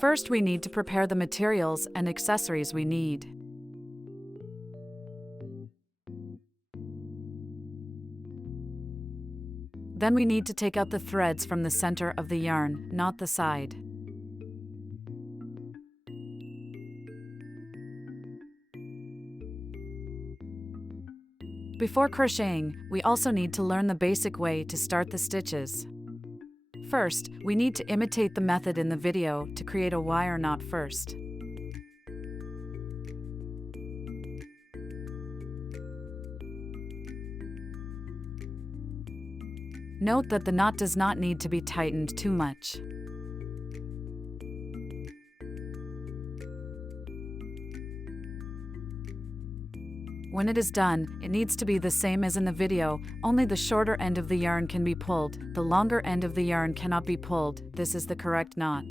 First, we need to prepare the materials and accessories we need. Then we need to take out the threads from the center of the yarn, not the side. Before crocheting, we also need to learn the basic way to start the stitches. First, we need to imitate the method in the video to create a wire knot first. Note that the knot does not need to be tightened too much. When it is done, it needs to be the same as in the video, only the shorter end of the yarn can be pulled, the longer end of the yarn cannot be pulled. This is the correct knot.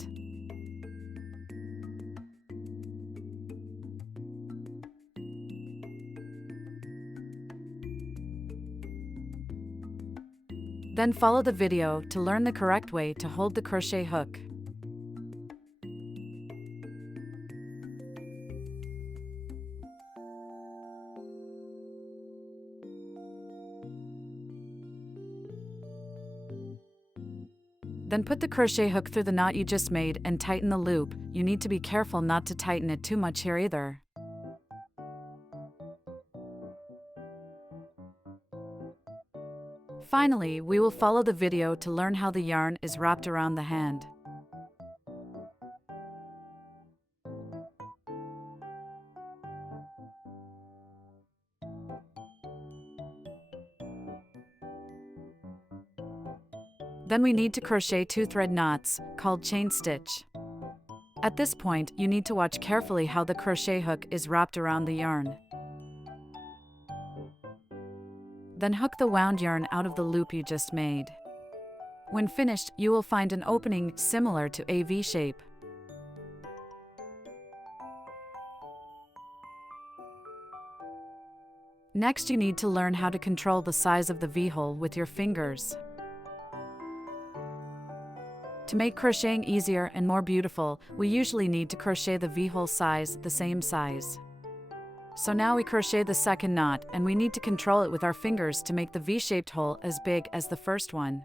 Then follow the video to learn the correct way to hold the crochet hook. Then put the crochet hook through the knot you just made and tighten the loop. You need to be careful not to tighten it too much here either. Finally, we will follow the video to learn how the yarn is wrapped around the hand. Then we need to crochet 2 thread knots, called chain stitch. At this point, you need to watch carefully how the crochet hook is wrapped around the yarn. Then hook the wound yarn out of the loop you just made. When finished, you will find an opening similar to a V shape. Next, you need to learn how to control the size of the V-hole with your fingers. To make crocheting easier and more beautiful, we usually need to crochet the V-hole size the same size. So now we crochet the second knot, and we need to control it with our fingers to make the V-shaped hole as big as the first one.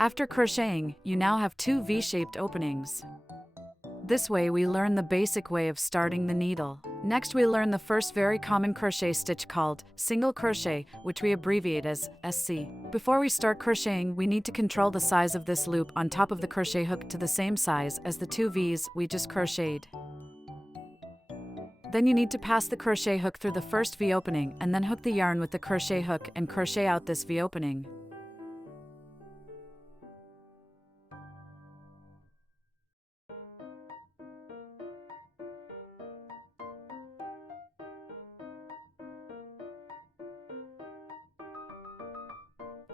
After crocheting, you now have 2 V-shaped openings. This way we learn the basic way of starting the needle. Next we learn the first very common crochet stitch called single crochet, which we abbreviate as SC. Before we start crocheting, we need to control the size of this loop on top of the crochet hook to the same size as the 2 V's we just crocheted. Then you need to pass the crochet hook through the first V opening and then hook the yarn with the crochet hook and crochet out this V opening.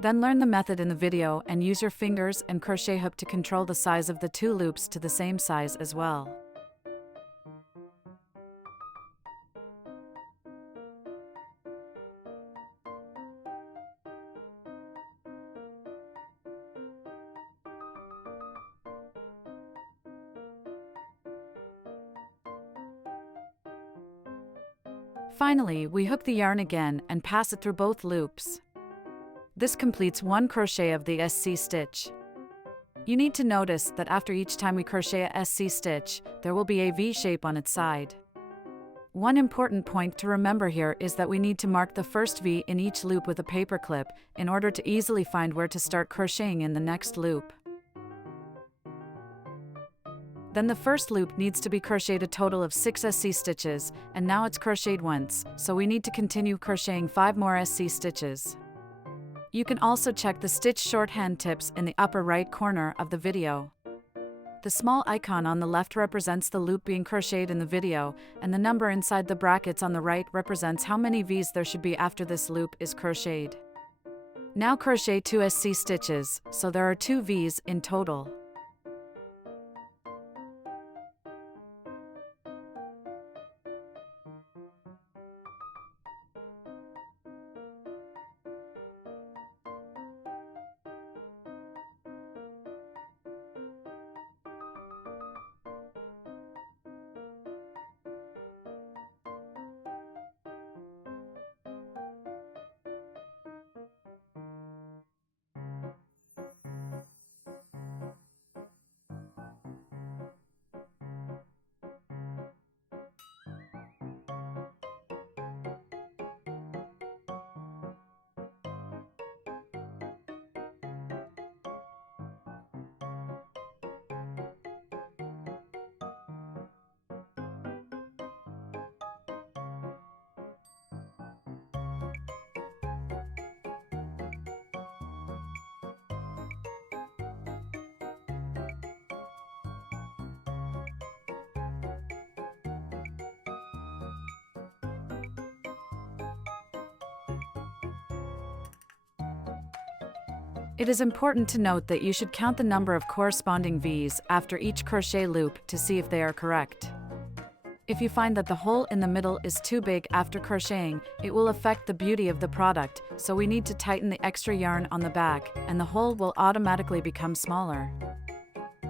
Then learn the method in the video and use your fingers and crochet hook to control the size of the 2 loops to the same size as well. Finally, we hook the yarn again and pass it through both loops. This completes 1 crochet of the SC stitch. You need to notice that after each time we crochet a SC stitch, there will be a V shape on its side. One important point to remember here is that we need to mark the first V in each loop with a paper clip in order to easily find where to start crocheting in the next loop. Then the first loop needs to be crocheted a total of 6 SC stitches, and now it's crocheted once, so we need to continue crocheting 5 more SC stitches. You can also check the stitch shorthand tips in the upper right corner of the video. The small icon on the left represents the loop being crocheted in the video, and the number inside the brackets on the right represents how many V's there should be after this loop is crocheted. Now crochet 2 SC stitches, so there are 2 V's in total. It is important to note that you should count the number of corresponding V's after each crochet loop to see if they are correct. If you find that the hole in the middle is too big after crocheting, it will affect the beauty of the product, so we need to tighten the extra yarn on the back, and the hole will automatically become smaller.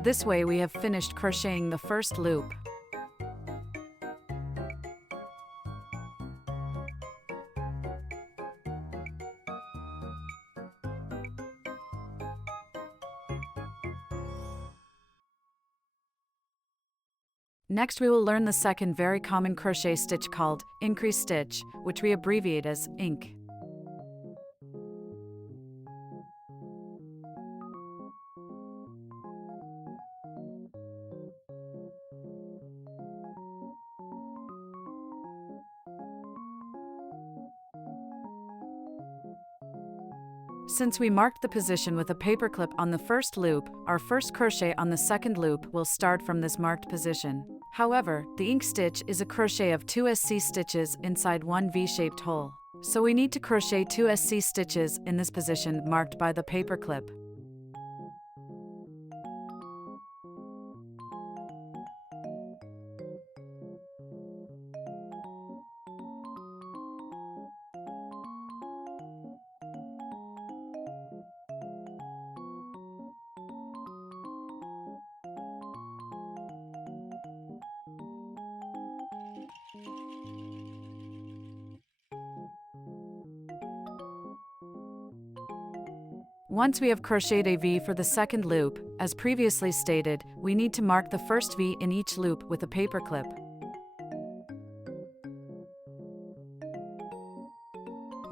This way we have finished crocheting the first loop. Next we will learn the second very common crochet stitch called increase stitch, which we abbreviate as INC. Since we marked the position with a paperclip on the first loop, our first crochet on the second loop will start from this marked position. However, the INC stitch is a crochet of 2 SC stitches inside one V-shaped hole. So we need to crochet 2 SC stitches in this position marked by the paperclip. Once we have crocheted a V for the second loop, as previously stated, we need to mark the first V in each loop with a paperclip.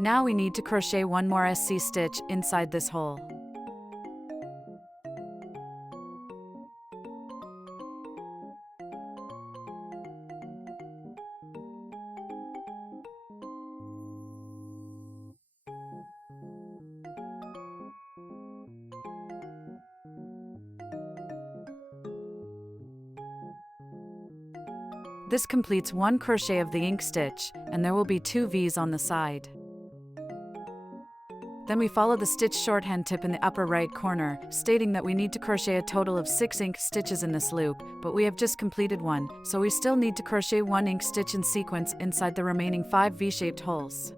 Now we need to crochet one more SC stitch inside this hole. This completes one crochet of the INC stitch, and there will be 2 V's on the side. Then we follow the stitch shorthand tip in the upper right corner, stating that we need to crochet a total of 6 INC stitches in this loop, but we have just completed one, so we still need to crochet 1 INC stitch in sequence inside the remaining 5 V-shaped holes.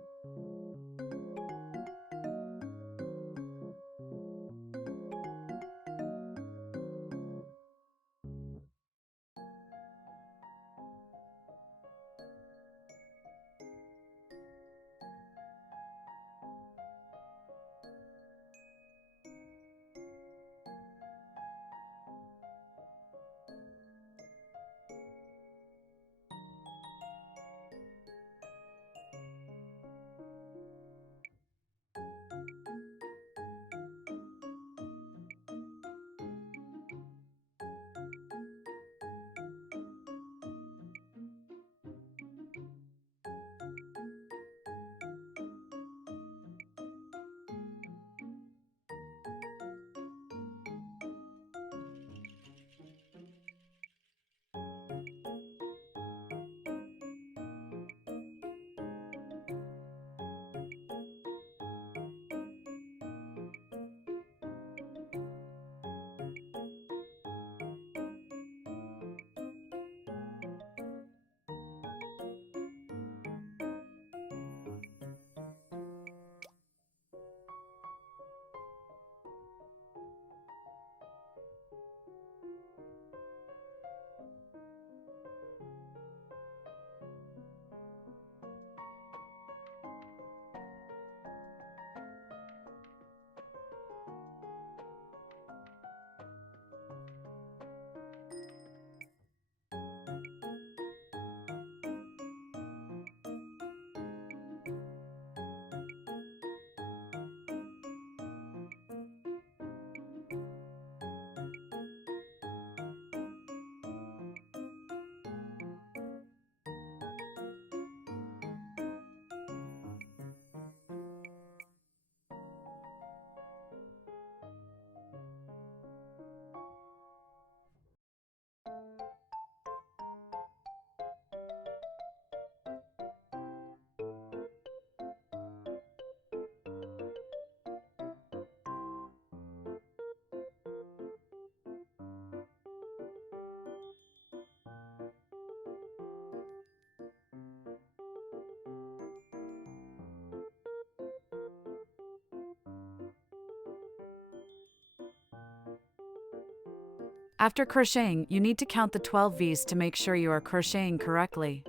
After crocheting, you need to count the 12 V's to make sure you are crocheting correctly.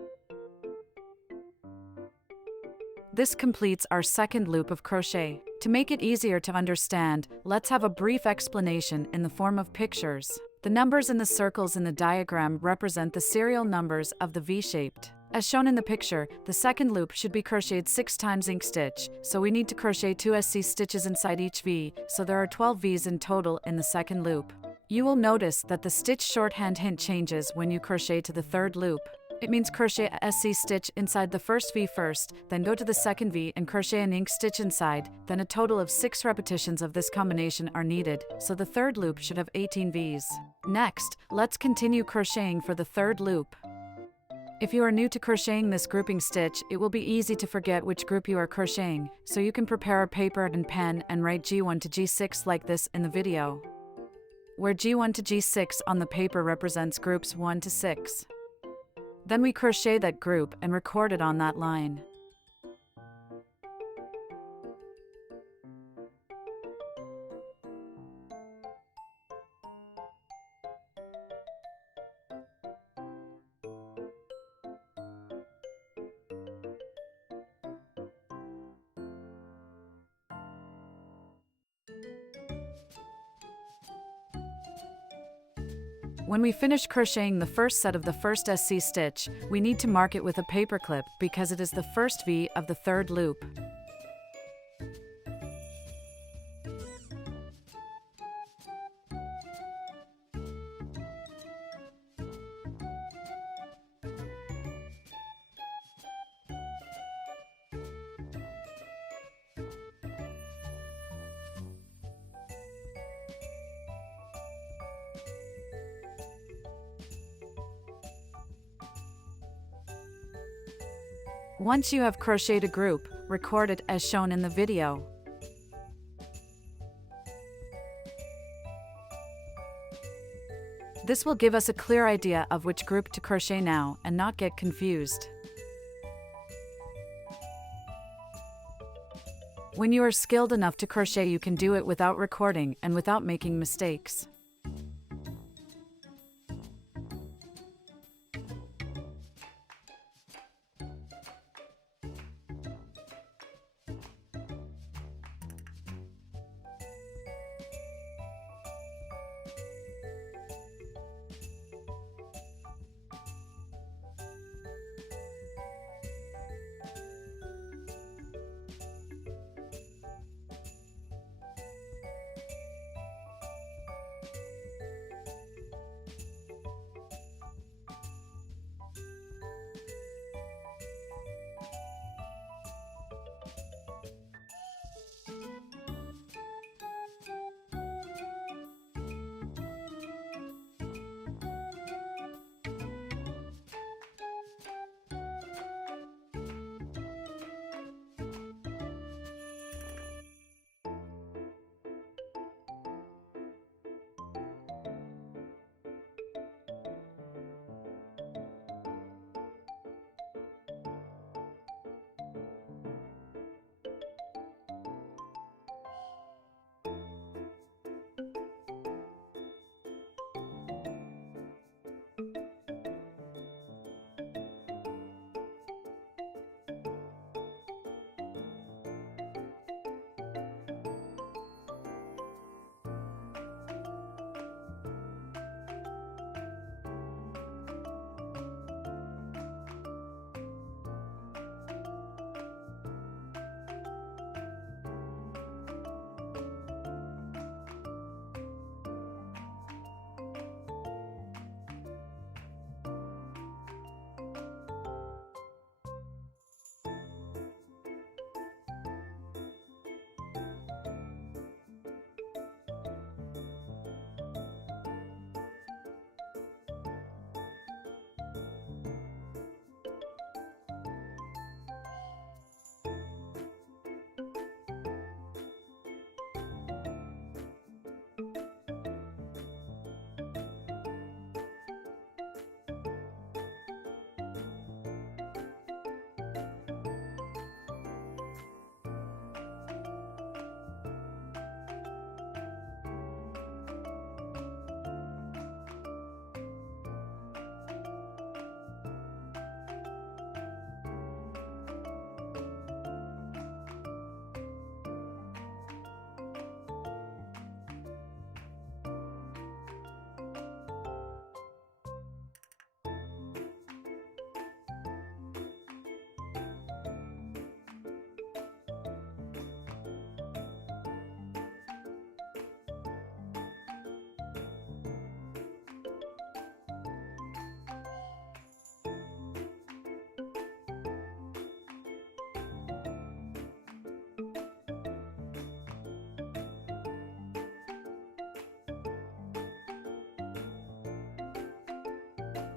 This completes our second loop of crochet. To make it easier to understand, let's have a brief explanation in the form of pictures. The numbers in the circles in the diagram represent the serial numbers of the V-shaped. As shown in the picture, the second loop should be crocheted 6 times ink stitch, so we need to crochet 2 SC stitches inside each V, so there are 12 V's in total in the second loop. You will notice that the stitch shorthand hint changes when you crochet to the third loop. It means crochet a SC stitch inside the first V first, then go to the second V and crochet an ink stitch inside, then a total of 6 repetitions of this combination are needed, so the third loop should have 18 V's. Next, let's continue crocheting for the third loop. If you are new to crocheting this grouping stitch, it will be easy to forget which group you are crocheting, so you can prepare a paper and pen and write G1 to G6 like this in the video, where G1 to G6 on the paper represents groups 1 to 6. Then we crochet that group and record it on that line. When we finish crocheting the first set of the first SC stitch, we need to mark it with a paper clip because it is the first V of the third loop. Once you have crocheted a group, record it as shown in the video. This will give us a clear idea of which group to crochet now and not get confused. When you are skilled enough to crochet, you can do it without recording and without making mistakes.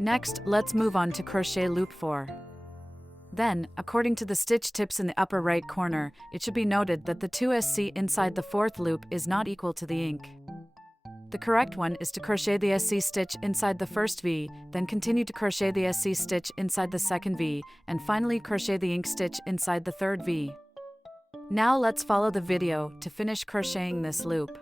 Next, let's move on to crochet loop 4. Then, according to the stitch tips in the upper right corner, it should be noted that the 2SC inside the 4th loop is not equal to the ink. The correct one is to crochet the SC stitch inside the first V, then continue to crochet the SC stitch inside the second V, and finally crochet the ink stitch inside the third V. Now let's follow the video to finish crocheting this loop.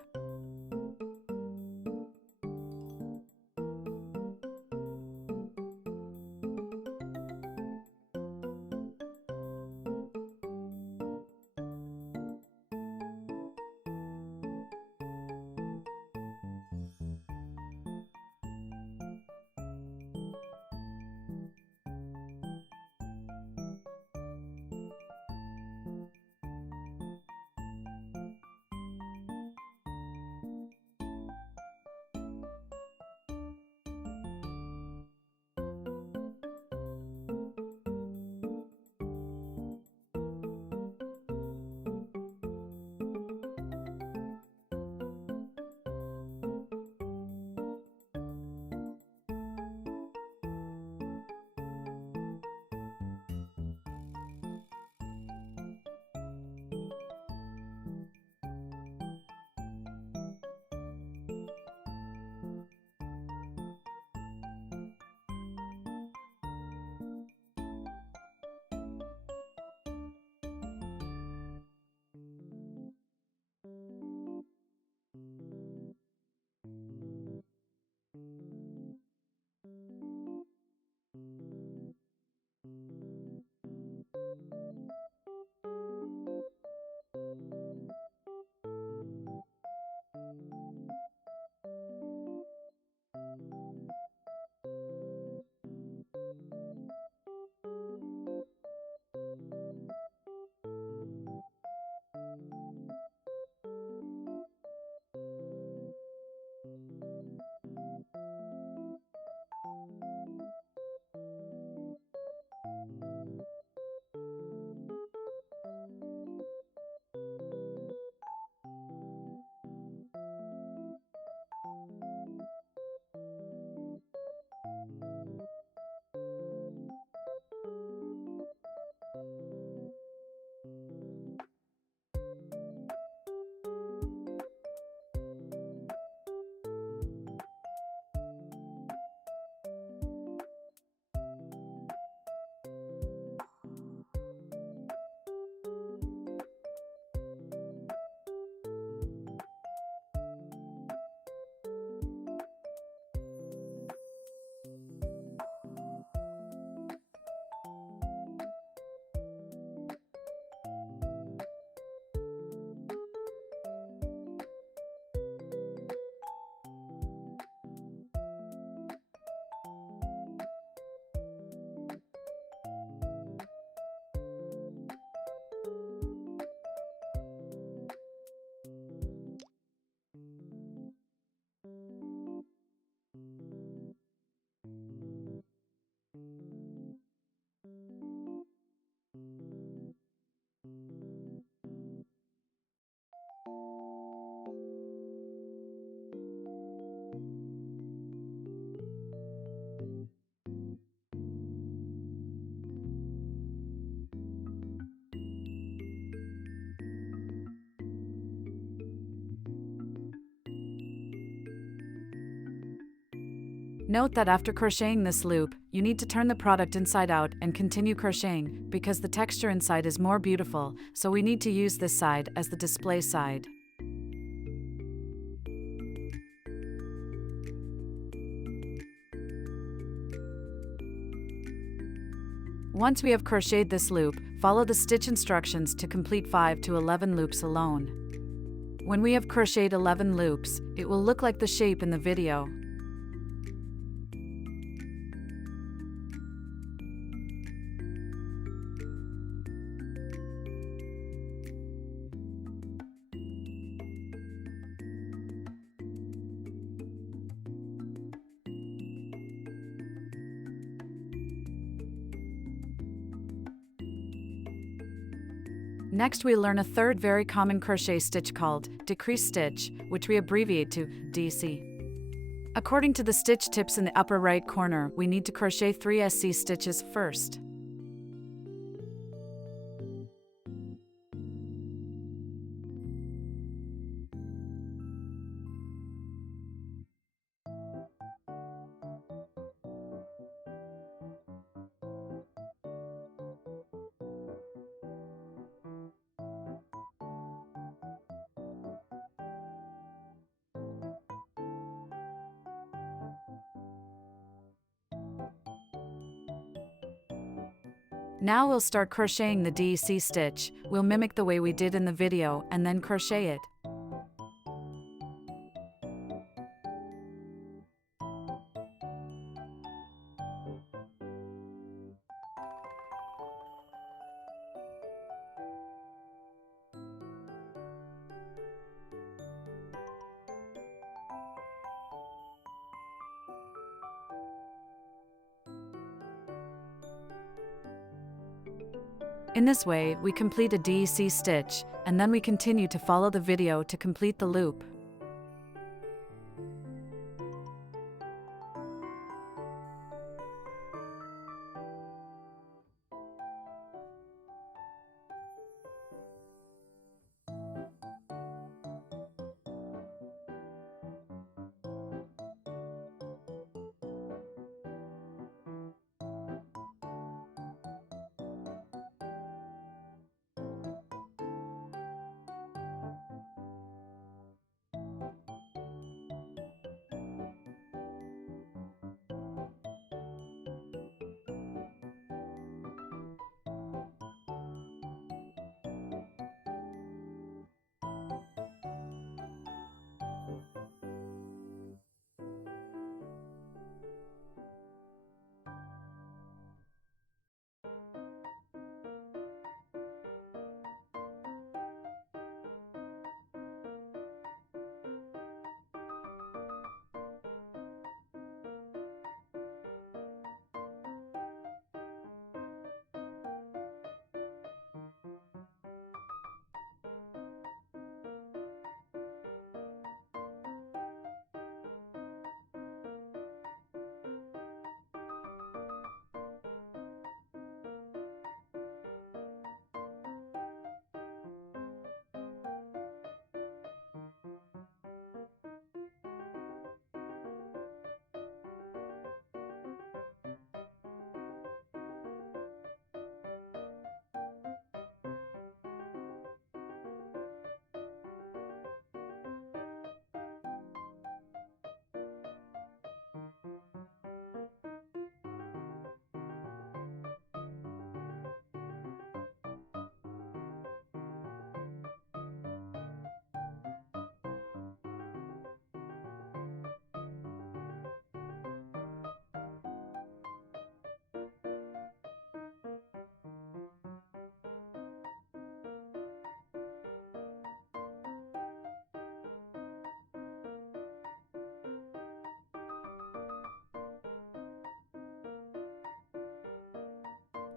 Note that after crocheting this loop, you need to turn the product inside out and continue crocheting because the texture inside is more beautiful, so we need to use this side as the display side. Once we have crocheted this loop, follow the stitch instructions to complete 5 to 11 loops alone. When we have crocheted 11 loops, it will look like the shape in the video. Next, we learn a third very common crochet stitch called decrease stitch, which we abbreviate to DC. According to the stitch tips in the upper right corner, we need to crochet 3 SC stitches first. Now we'll start crocheting the DEC stitch. We'll mimic the way we did in the video and then crochet it. In this way, we complete a DEC stitch, and then we continue to follow the video to complete the loop.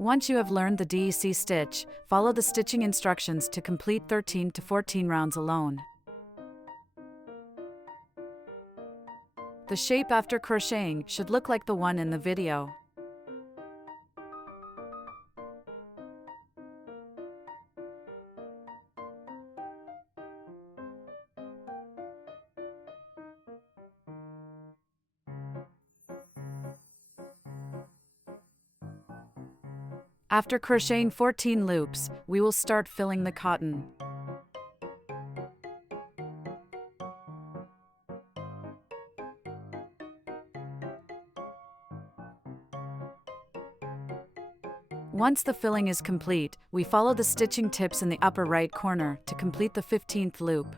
Once you have learned the DEC stitch, follow the stitching instructions to complete 13 to 14 rounds alone. The shape after crocheting should look like the one in the video. After crocheting 14 loops, we will start filling the cotton. Once the filling is complete, we follow the stitching tips in the upper right corner to complete the 15th loop.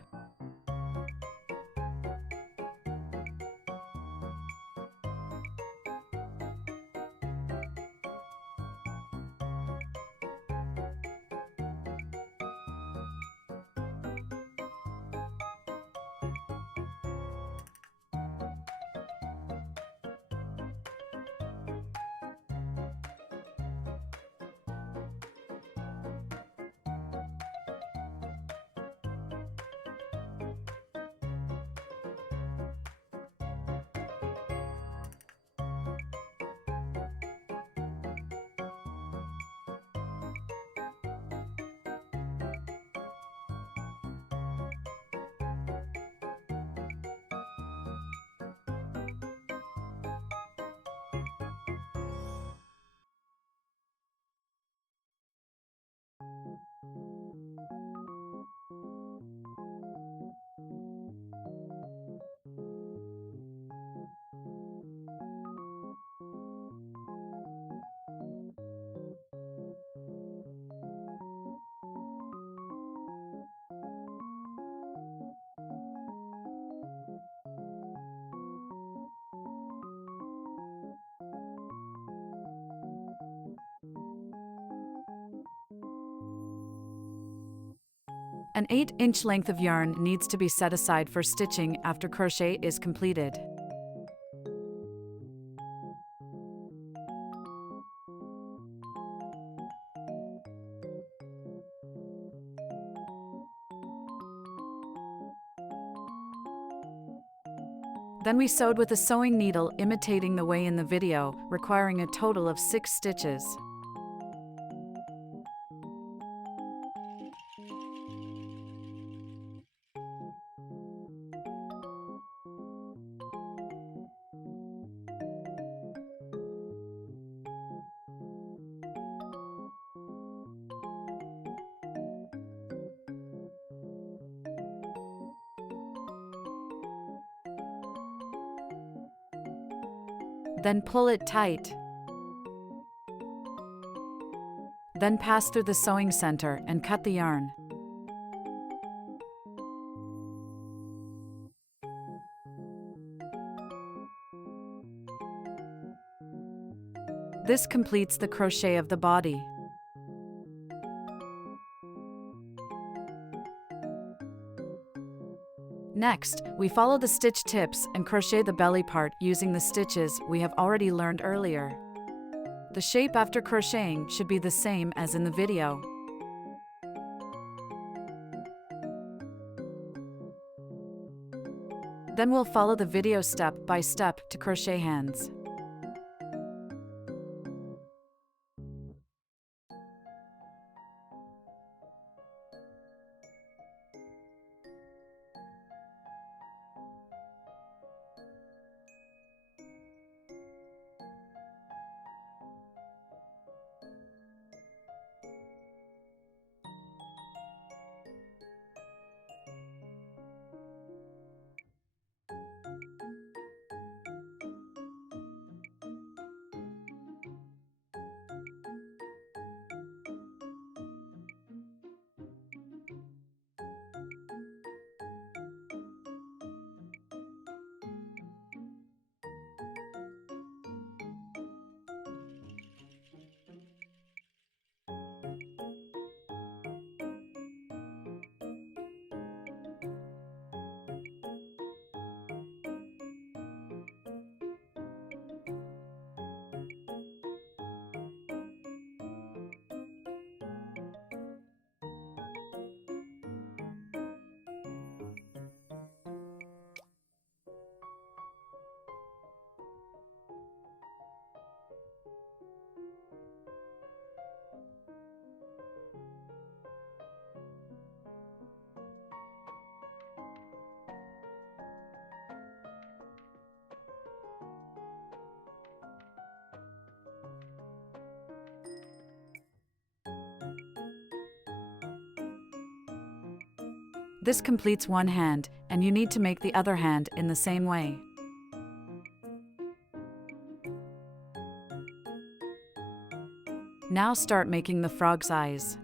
An 8-inch length of yarn needs to be set aside for stitching after crochet is completed. Then we sewed with a sewing needle imitating the way in the video, requiring a total of 6 stitches. Then pull it tight. Then pass through the sewing center and cut the yarn. This completes the crochet of the body. Next, we follow the stitch tips and crochet the belly part using the stitches we have already learned earlier. The shape after crocheting should be the same as in the video. Then we'll follow the video step by step to crochet hands. This completes one hand, and you need to make the other hand in the same way. Now start making the frog's eyes.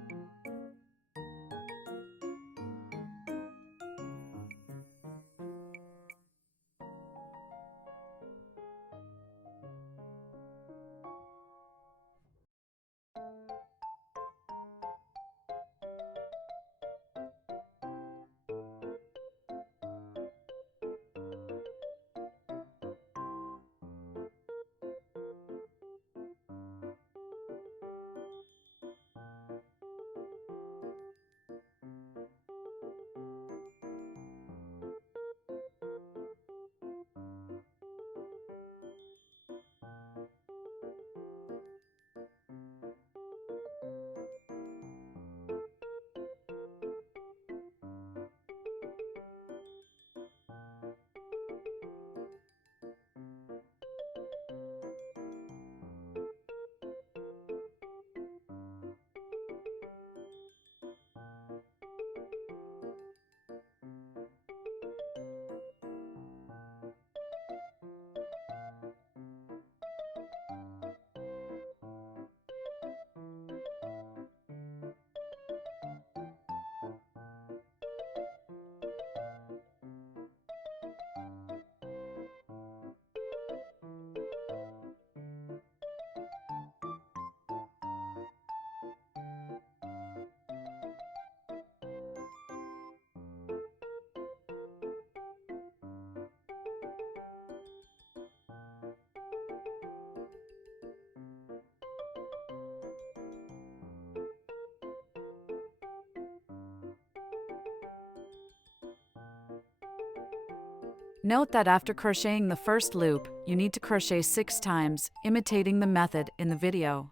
Note that after crocheting the first loop, you need to crochet 6 times, imitating the method in the video.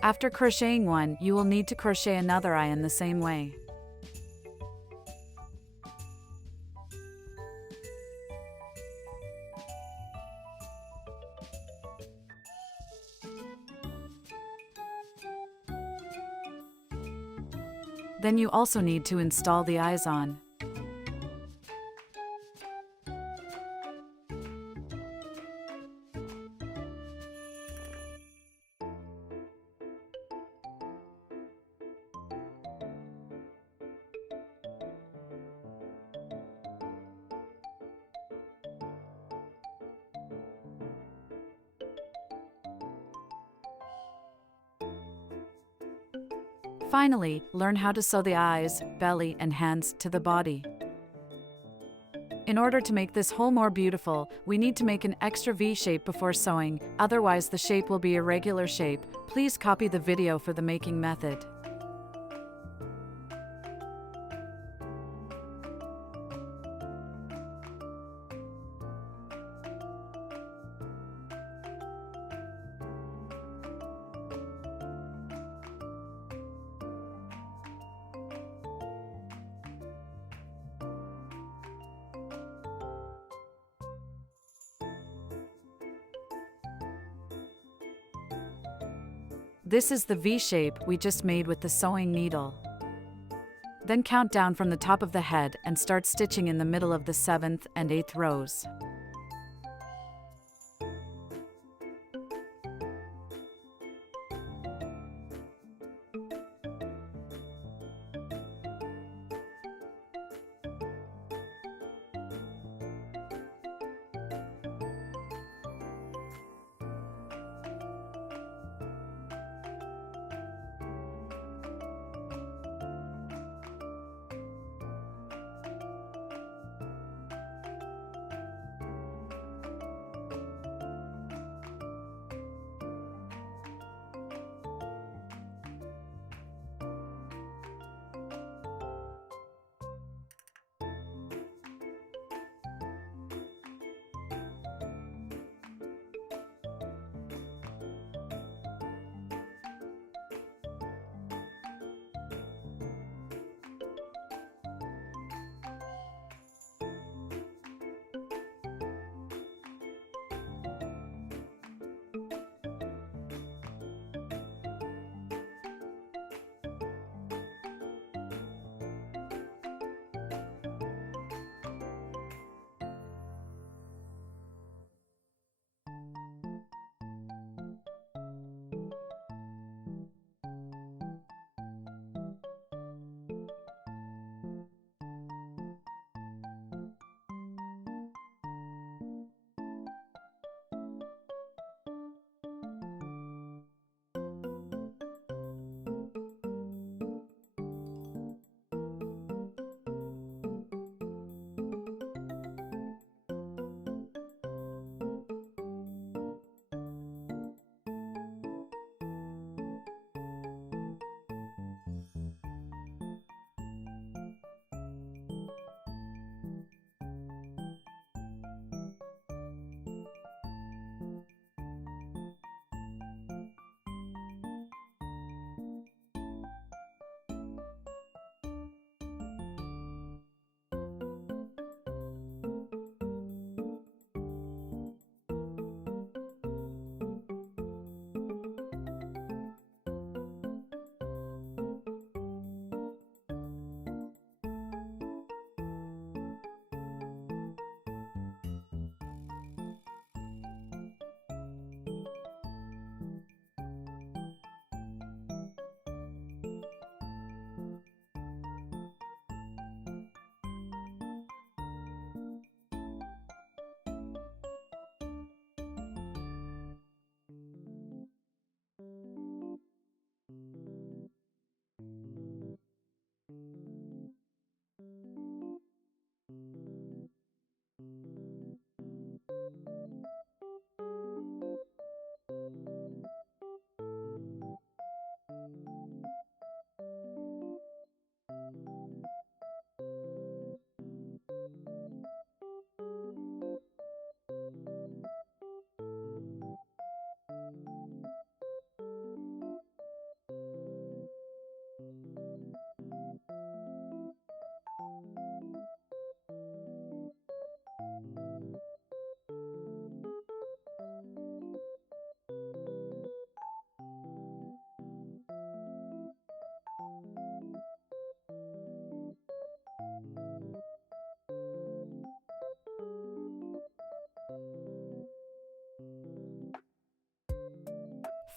After crocheting one, you will need to crochet another eye in the same way. Then you also need to install the eyes on. Finally, learn how to sew the eyes, belly, and hands to the body. In order to make this hole more beautiful, we need to make an extra V shape before sewing, otherwise the shape will be a irregular shape. Please copy the video for the making method. This is the V shape we just made with the sewing needle. Then count down from the top of the head and start stitching in the middle of the 7th and 8th rows.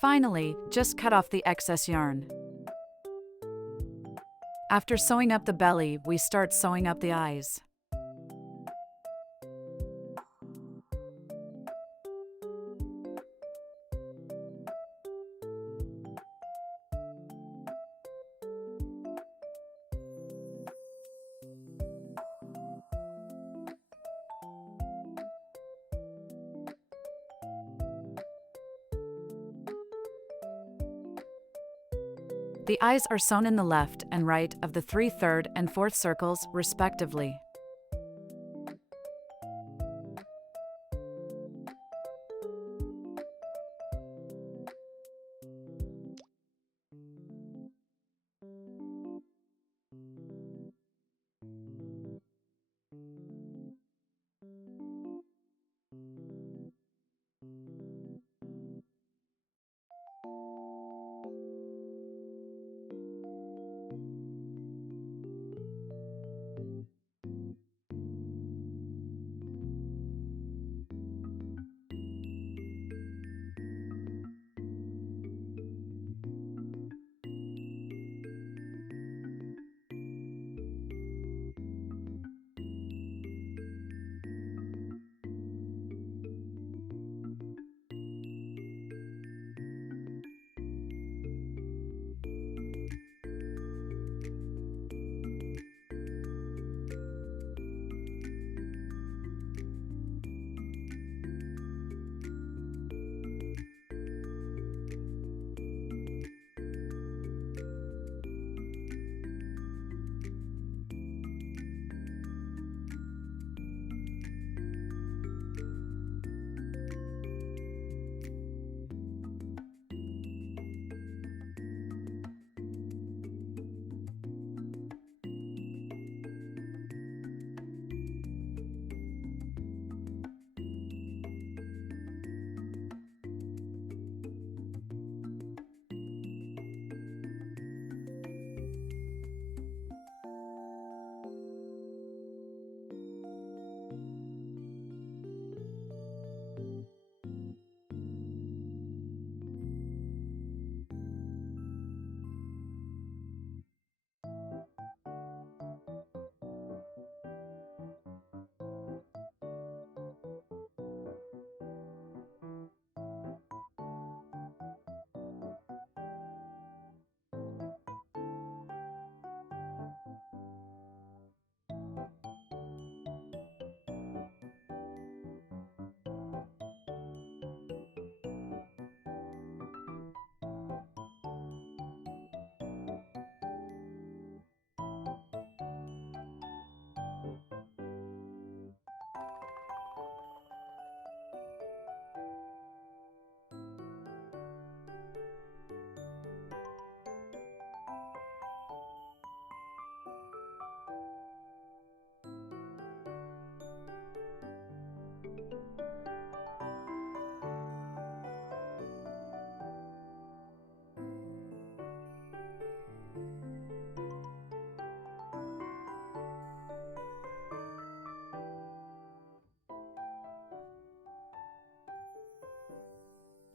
Finally, just cut off the excess yarn. After sewing up the belly, we start sewing up the eyes. The eyes are sewn in the left and right of the 3, 3rd, and 4th circles, respectively.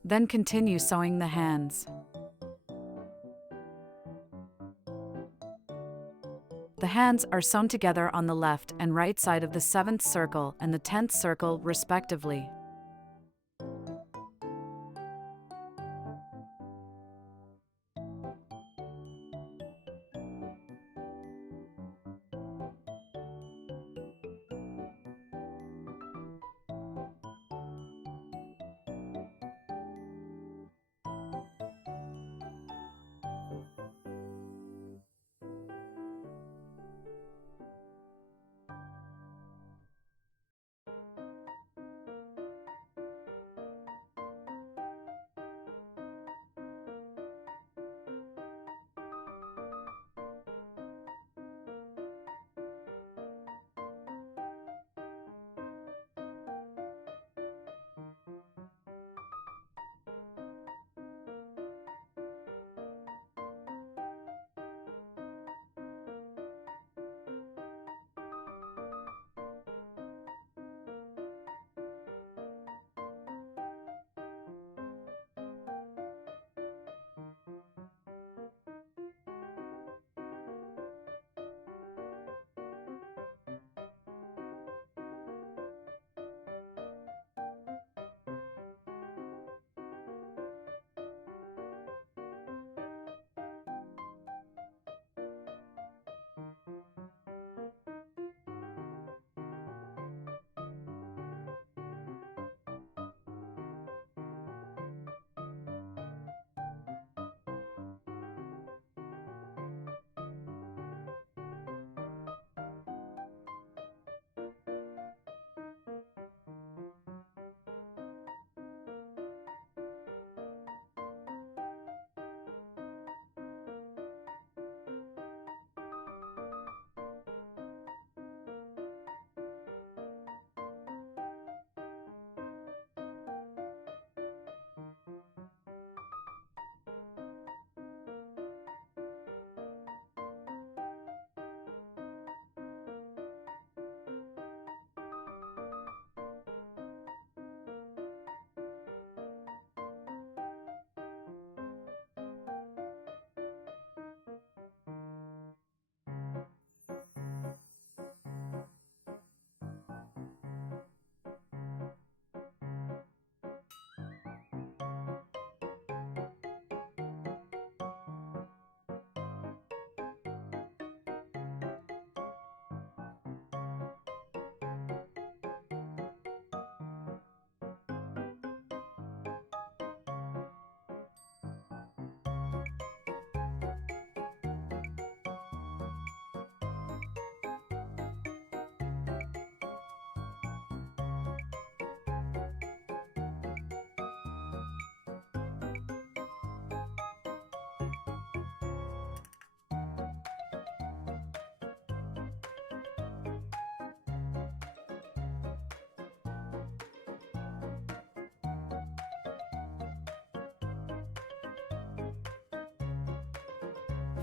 Then continue sewing the hands. The hands are sewn together on the left and right side of the 7th circle and the 10th circle, respectively.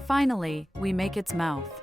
Finally, we make its mouth.